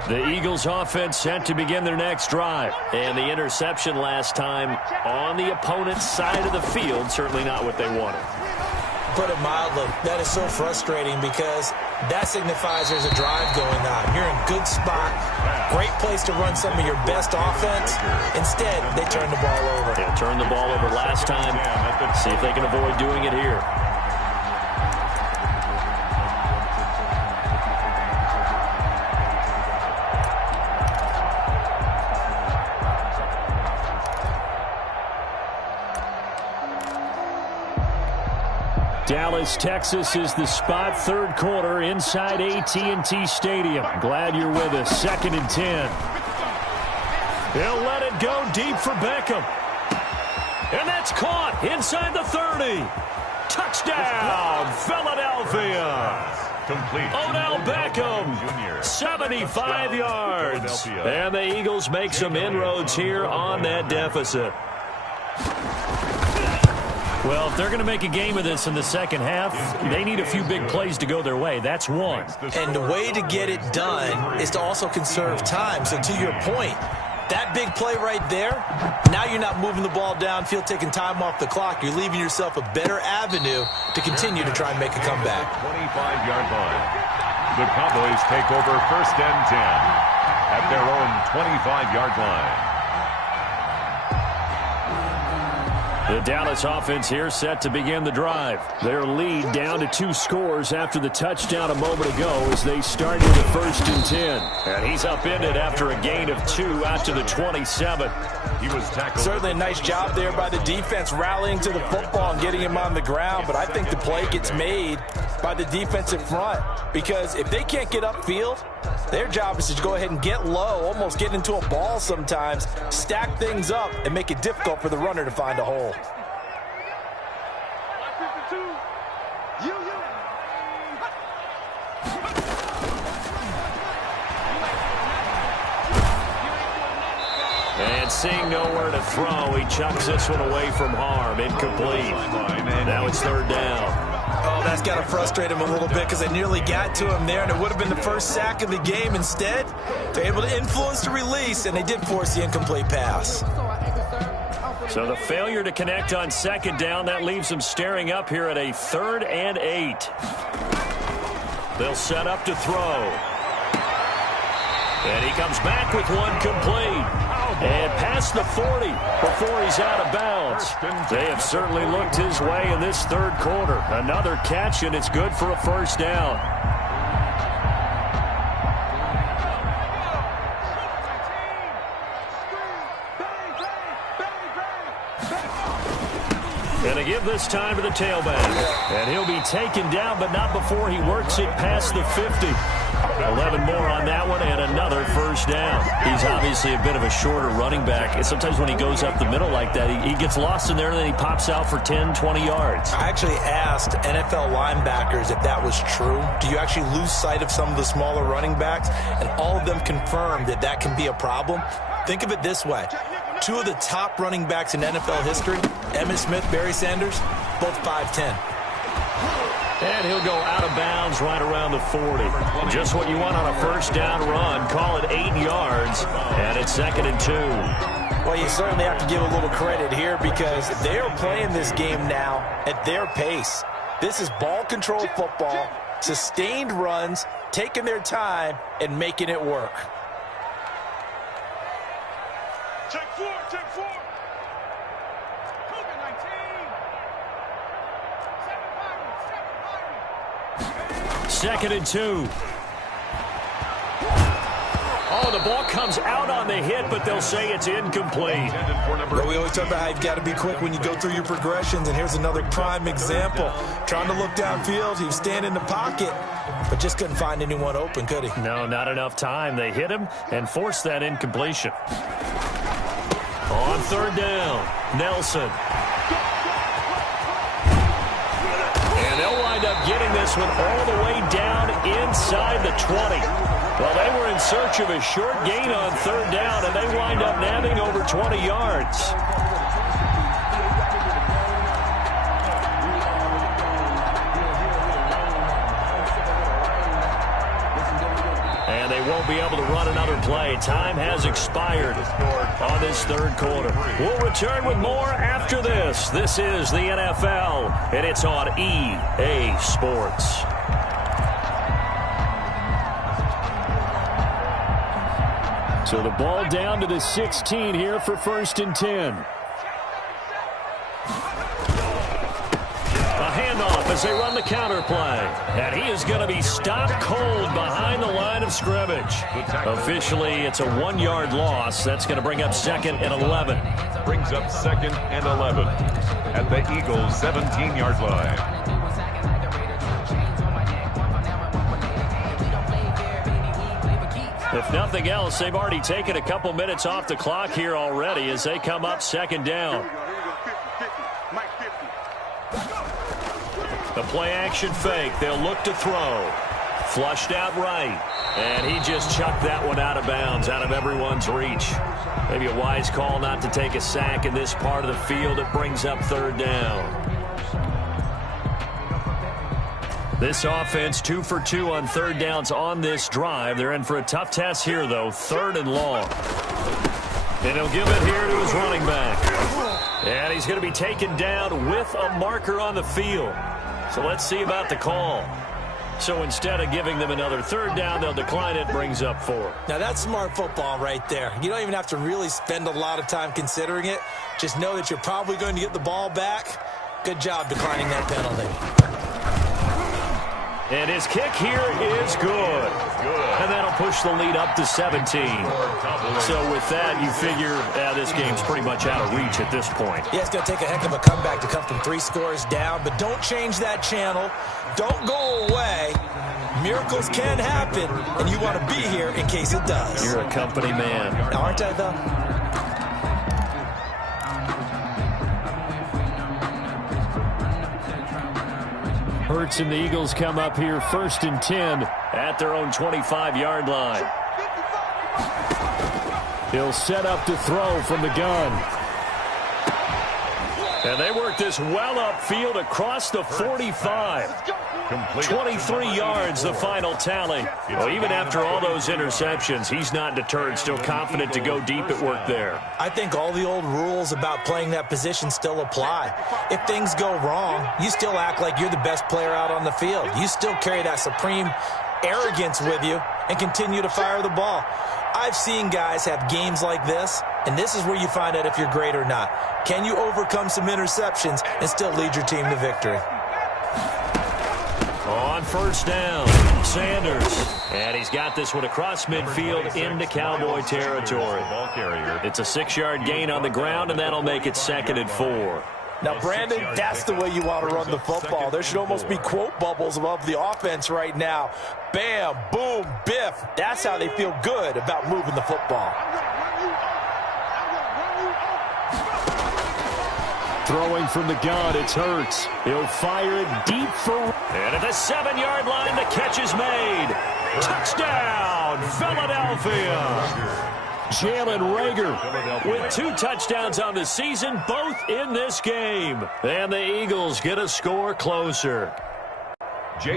The Eagles offense set to begin their next drive. And the interception last time on the opponent's side of the field, certainly not what they wanted. Put it mildly, that is so frustrating because that signifies there's a drive going on. You're in good spot, great place to run some of your best offense. Instead, they turn the ball over. They turned the ball over last time. See if they can avoid doing it here. Dallas, Texas is the spot, third quarter inside AT&T Stadium. Glad you're with us. 2nd and 10. He'll let it go deep for Beckham. And that's caught inside the 30. Touchdown, Philadelphia. Complete. Odell Beckham, 75 yards. And the Eagles make some inroads here on that deficit. Well, if they're going to make a game of this in the second half, they need a few big plays to go their way. That's one. And the way to get it done is to also conserve time. So to your point, that big play right there, now you're not moving the ball downfield, taking time off the clock. You're leaving yourself a better avenue to continue to try and make a comeback. 25-yard line. The Cowboys take over 1st and 10 at their own 25-yard line. The Dallas offense here set to begin the drive. Their lead down to 2 scores after the touchdown a moment ago as they start with the 1st and 10. And he's upended after a gain of 2 out to the 27. He was tackled. Certainly a nice job there by the defense rallying to the football and getting him on the ground. But I think the play gets made by the defensive front because if they can't get upfield, their job is to go ahead and get low, almost get into a ball sometimes, stack things up, and make it difficult for the runner to find a hole. And seeing nowhere to throw, he chucks this one away from harm. Incomplete. Now it's 3rd down. Oh, that's got to frustrate him a little bit because they nearly got to him there, and it would have been the first sack of the game. Instead, they're able to influence the release, and they did force the incomplete pass. So the failure to connect on 2nd down, that leaves them staring up here at a 3rd and 8. They'll set up to throw. And he comes back with one complete. And past the 40 before he's out of bounds. They have certainly looked his way in this 3rd quarter. Another catch, and it's good for a 1st down. And they give this time to the tailback. And he'll be taken down, but not before he works it past the 50. 11 more on that one, and another 1st down. He's obviously a bit of a shorter running back. And sometimes when he goes up the middle like that, he gets lost in there, and then he pops out for 10, 20 yards. I actually asked NFL linebackers if that was true. Do you actually lose sight of some of the smaller running backs? And all of them confirmed that that can be a problem. Think of it this way. 2 of the top running backs in NFL history, Emmitt Smith, Barry Sanders, both 5'10". And he'll go out of bounds right around the 40. Just what you want on a 1st down run. Call it 8 yards, and it's 2nd and 2. Well, you certainly have to give a little credit here because they are playing this game now at their pace. This is ball control football, sustained runs, taking their time, and making it work. Check four, check four. Cougar 19. 2nd and 2. Oh, the ball comes out on the hit, but they'll say it's incomplete. Well, we always talk about how you've got to be quick when you go through your progressions, and here's another prime example. Trying to look downfield, he was standing in the pocket, but just couldn't find anyone open, could he? No, not enough time. They hit him and forced that incompletion. On 3rd down, Nelson. And they'll wind up getting this one all the way down inside the 20. Well, they were in search of a short gain on 3rd down, and they wind up nabbing over 20 yards. And they won't be able to run another play. Time has expired on this 3rd quarter. We'll return with more after this. This is the NFL, and it's on EA Sports. So the ball down to the 16 here for 1st and 10. A handoff as they run the counter play. And he is going to be stopped cold behind the line of scrimmage. Officially, it's a 1-yard loss. That's going to bring up 2nd and 11. Brings up 2nd and 11 at the Eagles' 17-yard line. If nothing else, they've already taken a couple minutes off the clock here already as they come up 2nd down. The play-action fake. They'll look to throw. Flushed out right. And he just chucked that one out of bounds, out of everyone's reach. Maybe a wise call not to take a sack in this part of the field. It brings up 3rd down. This offense 2 for 2 on 3rd downs on this drive. They're in for a tough test here, though. 3rd and long. And he'll give it here to his running back. And he's going to be taken down with a marker on the field. So let's see about the call. So instead of giving them another 3rd down, they'll decline it. Brings up 4. Now, that's smart football right there. You don't even have to really spend a lot of time considering it. Just know that you're probably going to get the ball back. Good job declining that penalty. And his kick here is good. And that'll push the lead up to 17. So with that, you figure this game's pretty much out of reach at this point. Yeah, it's going to take a heck of a comeback to come from 3 scores down, but don't change that channel. Don't go away. Miracles can happen, and you want to be here in case it does. You're a company man. Aren't I, though? Hurts and the Eagles come up here 1st and 10 at their own 25-yard line. He'll set up to throw from the gun. And they work this well upfield across the 45. 23 yards, the final tally. Well, even after all those interceptions, he's not deterred, still confident to go deep at work there. I think all the old rules about playing that position still apply. If things go wrong, you still act like you're the best player out on the field. You still carry that supreme arrogance with you and continue to fire the ball. I've seen guys have games like this, and this is where you find out if you're great or not. Can you overcome some interceptions and still lead your team to victory? On 1st down, Sanders. And he's got this one across midfield into Cowboy territory. It's a 6-yard gain on the ground, and that'll make it 2nd and 4. Now, Brandon, that's the way you want to run the football. There should almost be quote bubbles above the offense right now. Bam, boom, biff. That's how they feel good about moving the football. Throwing from the gun, it's Hurts. He'll fire it deep for... And at the 7-yard line, the catch is made. Touchdown, Philadelphia. Jalen Reagor with 2 touchdowns on the season, both in this game. And the Eagles get a score closer.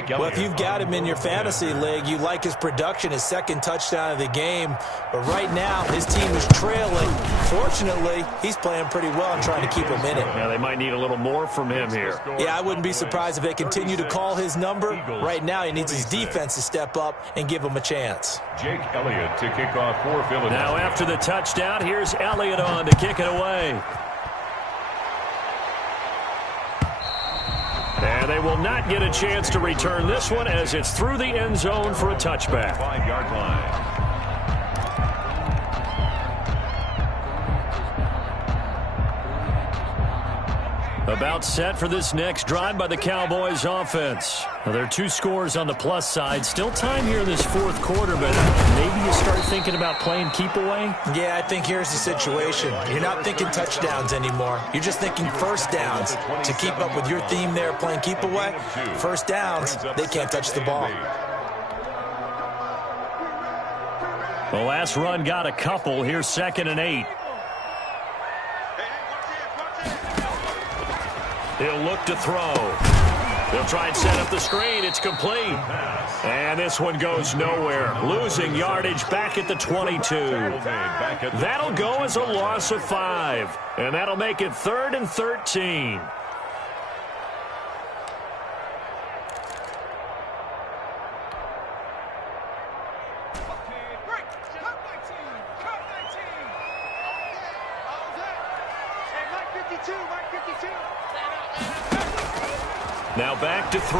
Well, if you've got him in your fantasy league, you like his production, his 2nd touchdown of the game. But right now, his team is trailing Fortunately, he's playing pretty well and trying to keep him in it. Yeah, they might need a little more from him here. Yeah, I wouldn't be surprised if they continue to call his number. Right now, he needs his defense to step up and give him a chance. Jake Elliott to kick off for Philadelphia. Now after the touchdown, here's Elliott on to kick it away. And they will not get a chance to return this one as it's through the end zone for a touchback. 5-yard line. About set for this next drive by the Cowboys offense. Now, there are 2 scores on the plus side. Still time here in this fourth quarter, but maybe you start thinking about playing keep away? Yeah, I think here's the situation. You're not thinking touchdowns anymore. You're just thinking first downs. To keep up with your theme there, playing keep away, first downs, they can't touch the ball. The last run got a couple. Here's 2nd and 8. He'll look to throw. They'll try and set up the screen. It's complete. And this one goes nowhere. Losing yardage back at the 22. That'll go as a loss of 5. And that'll make it 3rd and 13. Now back to throw.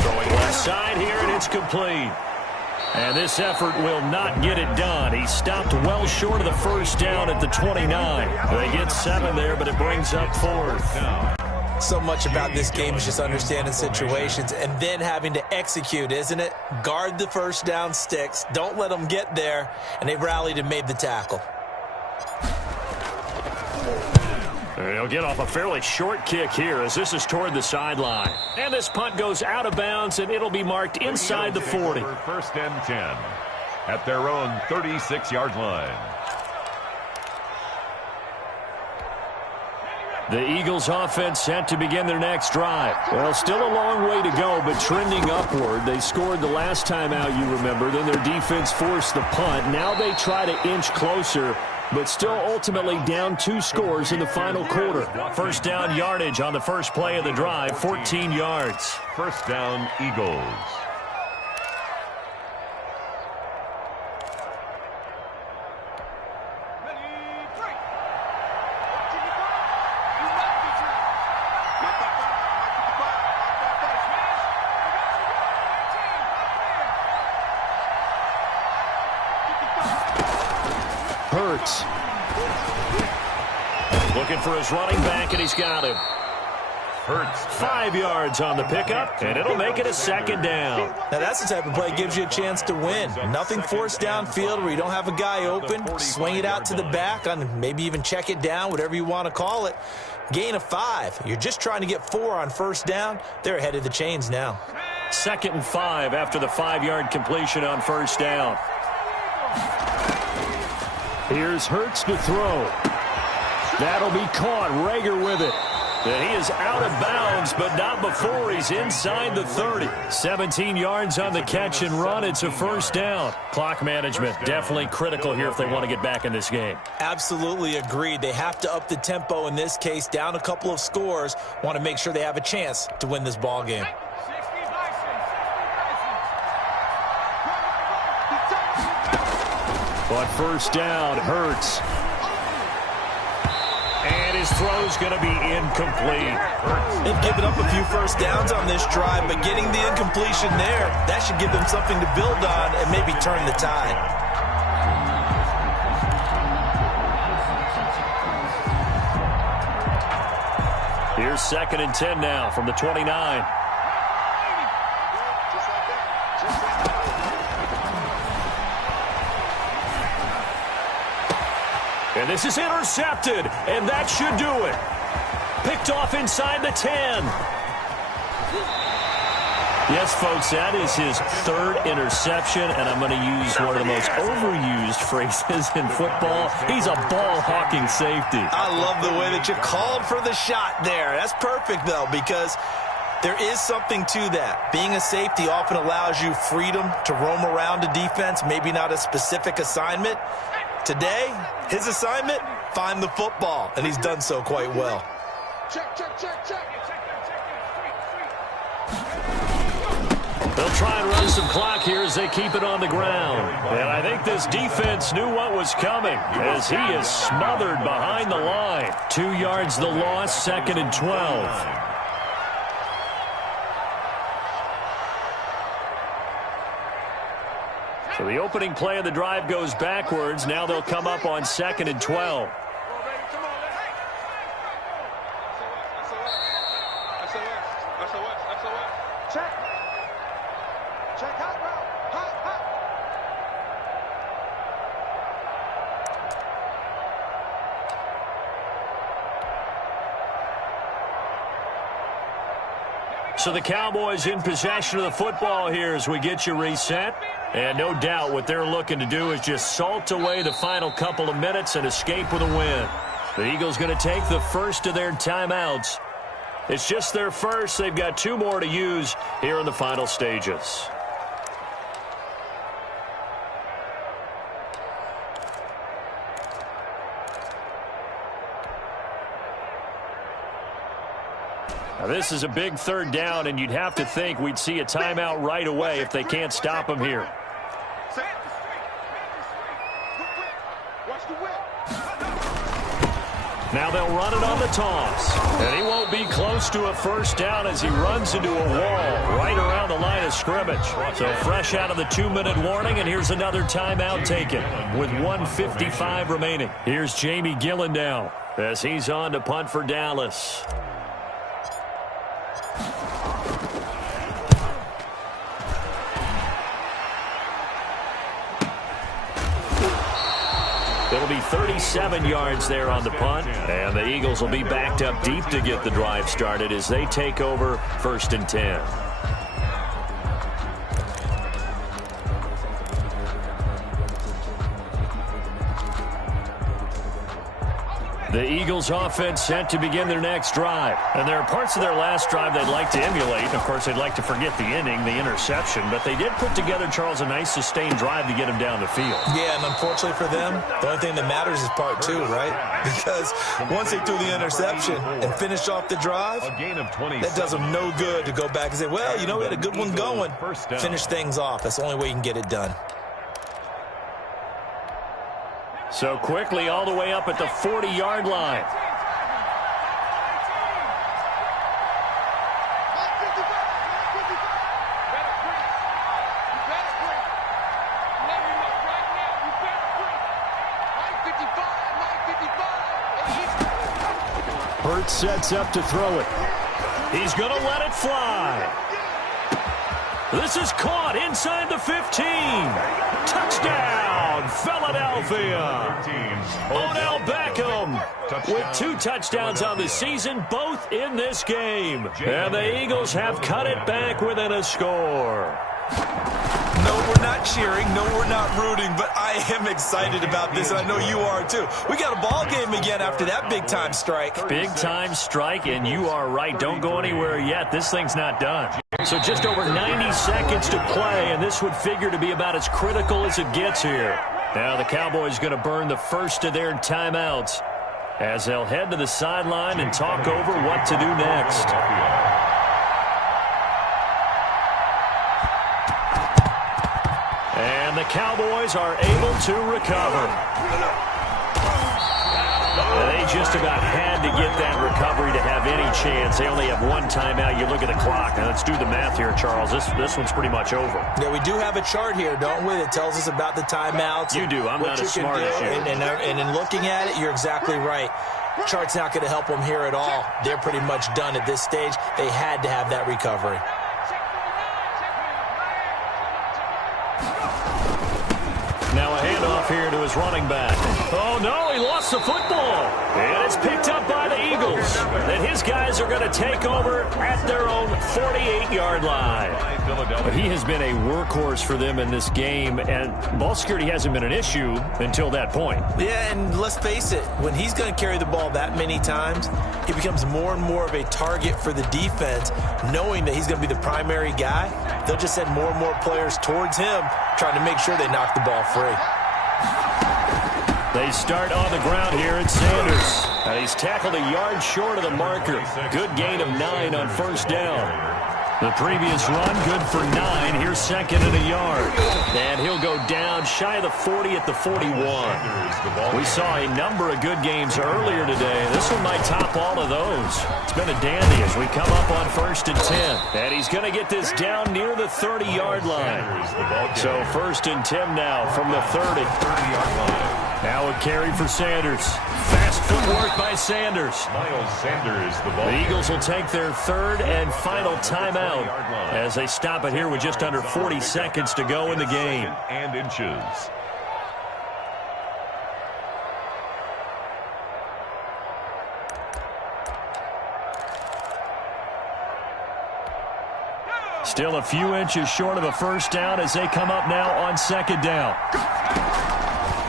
Throwing left side here, and it's complete. And this effort will not get it done. He stopped well short of the first down at the 29. They get 7 there, but it brings up 4th. So much about this game is just understanding situations and then having to execute, isn't it? Guard the first down sticks. Don't let them get there. And they rallied and made the tackle. He'll get off a fairly short kick here as this is toward the sideline. And this punt goes out of bounds, and it'll be marked inside the 40. 1st and 10 at their own 36-yard line. The Eagles offense set to begin their next drive. Well, still a long way to go, but trending upward. They scored the last time out, you remember. Then their defense forced the punt. Now they try to inch closer, but still ultimately down 2 scores in the final quarter. First down yardage on the first play of the drive, 14 yards. First down, Eagles. Looking for his running back, and he's got him. Hurts. 5 yards on the pickup, and it'll make it a 2nd down. Now, that's the type of play that gives you a chance to win. Nothing forced downfield where you don't have a guy open. Swing it out to the back, on maybe even check it down, whatever you want to call it. Gain of 5. You're just trying to get 4 on first down. They're ahead of the chains now. 2nd and 5 after the 5-yard completion on first down. Here's Hurts to throw. That'll be caught. Rager with it. And he is out of bounds, but not before he's inside the 30. 17 yards on the catch and run. It's a first down. Clock management definitely critical here if they want to get back in this game. Absolutely agreed. They have to up the tempo in this case, down a couple of scores. Want to make sure they have a chance to win this ball game. But first down, Hurts. And his throw's going to be incomplete. They've given up a few first downs on this drive, but getting the incompletion there, that should give them something to build on and maybe turn the tide. Here's 2nd and 10 now from the 29. And this is intercepted, and that should do it. Picked off inside the 10. Yes, folks, that is his 3rd interception, and I'm going to use one of the most overused phrases in football. He's a ball-hawking safety. I love the way that you called for the shot there. That's perfect, though, because there is something to that. Being a safety often allows you freedom to roam around a defense, maybe not a specific assignment. Today, his assignment, find the football, and he's done so quite well. Check, check, check, check. They'll try and run some clock here as they keep it on the ground. And I think this defense knew what was coming as he is smothered behind the line. 2 yards the loss, 2nd and 12. So the opening play of the drive goes backwards. Now they'll come up on 2nd and 12. So the Cowboys in possession of the football here as we get you reset. And no doubt what they're looking to do is just salt away the final couple of minutes and escape with a win. The Eagles going to take the first of their timeouts. It's just their first. They've got 2 more to use here in the final stages. Now this is a big 3rd down, and you'd have to think we'd see a timeout right away if they can't stop them here. Now they'll run it on the toss. And he won't be close to a first down as he runs into a wall right around the line of scrimmage. So fresh out of the 2-minute warning, and here's another timeout taken with 1:55 remaining. Here's Jamie Gillen now as he's on to punt for Dallas. It'll be 37 yards there on the punt, and the Eagles will be backed up deep to get the drive started as they take over 1st and 10. The Eagles offense set to begin their next drive. And there are parts of their last drive they'd like to emulate. Of course, they'd like to forget the inning, the interception. But they did put together, Charles, a nice sustained drive to get them down the field. Yeah, and unfortunately for them, the only thing that matters is part 2, right? Because once they threw the interception and finished off the drive, that does them no good to go back and say, well, you know, we had a good one going. Finish things off. That's the only way you can get it done. So quickly all the way up at the 40-yard line. Hurts sets up to throw it. He's going to let it fly. This is caught inside the 15. Touchdown, Philadelphia. Odell Beckham with 2 touchdowns on the season, both in this game. And the Eagles have cut it back within a score. No, we're not cheering. No, we're not rooting. But I am excited about this, and I know you are too. We got a ball game again after that big-time strike. Big-time strike, and you are right. Don't go anywhere yet. This thing's not done. So just over 90 seconds to play, and this would figure to be about as critical as it gets here. Now the Cowboys going to burn the first of their timeouts as they'll head to the sideline and talk over what to do next. And the Cowboys are able to recover. And they just about had to get that recovery to have any chance. They only have 1 timeout. You look at the clock. Now let's do the math here, Charles. This one's pretty much over. Yeah, we do have a chart here, don't we, that tells us about the timeouts. You do. I'm not as smart as you. And in looking at it, you're exactly right. Chart's not going to help them here at all. They're pretty much done at this stage. They had to have that recovery. Now a handoff here to his running back. Oh, no, he lost the football. And it's picked up by the Eagles. And his guys are going to take over at their own 48-yard line. But he has been a workhorse for them in this game, and ball security hasn't been an issue until that point. Yeah, and let's face it, when he's going to carry the ball that many times, he becomes more and more of a target for the defense, knowing that he's going to be the primary guy. They'll just send more and more players towards him, trying to make sure they knock the ball free. They start on the ground here at Sanders. And he's tackled a yard short of the marker. Good gain of 9 on first down. The previous run, good for 9. Here's second and a yard. And he'll go down shy of the 40 at the 41. We saw a number of good games earlier today. This one might top all of those. It's been a dandy as we come up on 1st and 10. And he's going to get this down near the 30-yard line. So 1st and 10 now from the 30-yard line. Now a carry for Sanders. Fast footwork by Sanders. Miles Sanders, the ball. The Eagles will take their 3rd and final timeout as they stop it here with just under 40 seconds to go in the game. And inches. Still a few inches short of a first down as they come up now on 2nd down.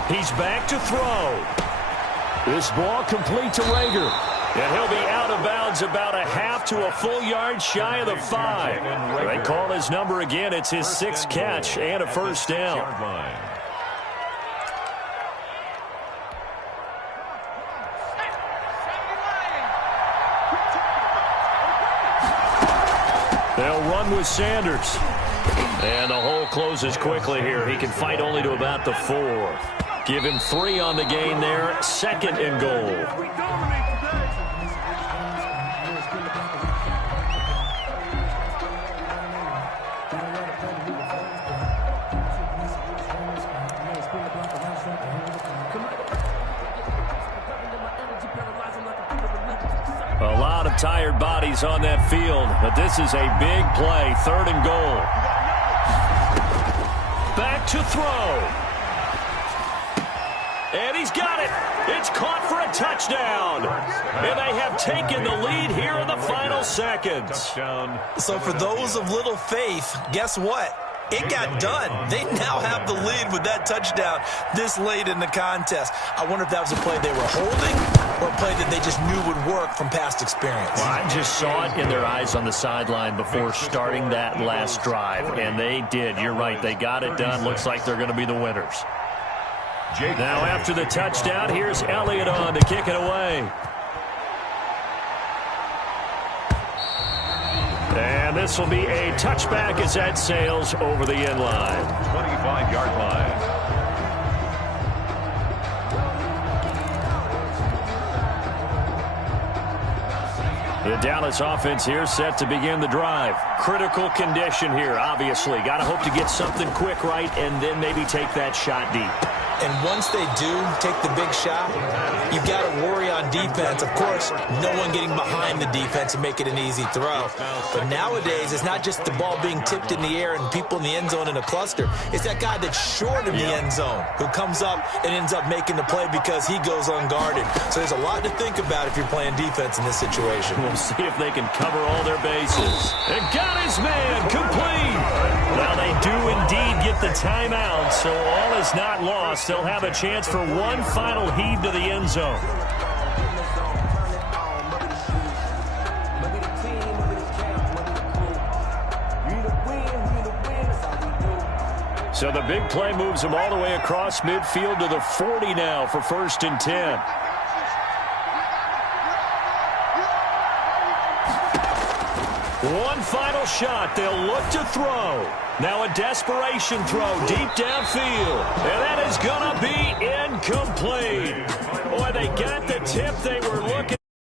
He's back to throw. This ball complete to Rager. And he'll be out of bounds about a half to a full yard shy of the 5. They call his number again. It's his 6th catch and a first down. They'll run with Sanders. And the hole closes quickly here. He can fight only to about the 4. Give him 3 on the gain there. 2nd and goal. A lot of tired bodies on that field, but this is a big play. 3rd and goal. Back to throw. And he's got it. It's caught for a touchdown. And they have taken the lead here in the final seconds. So for those of little faith, guess what? It got done. They now have the lead with that touchdown this late in the contest. I wonder if that was a play they were holding or a play that they just knew would work from past experience. Well, I just saw it in their eyes on the sideline before starting that last drive, and they did. You're right. They got it done. Looks like they're going to be the winners. Now after the touchdown, here's Elliott on to kick it away. And this will be a touchback as that sails over the end line. 25-yard line. The Dallas offense here set to begin the drive. Critical condition here, obviously. Got to hope to get something quick right and then maybe take that shot deep. And once they do take the big shot, you've got to worry on defense. Of course, no one getting behind the defense and make it an easy throw. But nowadays, it's not just the ball being tipped in the air and people in the end zone in a cluster. It's that guy that's short of the end zone who comes up and ends up making the play because he goes unguarded. So there's a lot to think about if you're playing defense in this situation. We'll see if they can cover all their bases. And got his man complete. Now they do indeed get the timeout, so all is not lost. They'll have a chance for one final heave to the end zone. So the big play moves them all the way across midfield to the 40 now for 1st and 10. One final shot. They'll look to throw. Now a desperation throw deep downfield. And that is going to be incomplete. Boy, they got the tip they were looking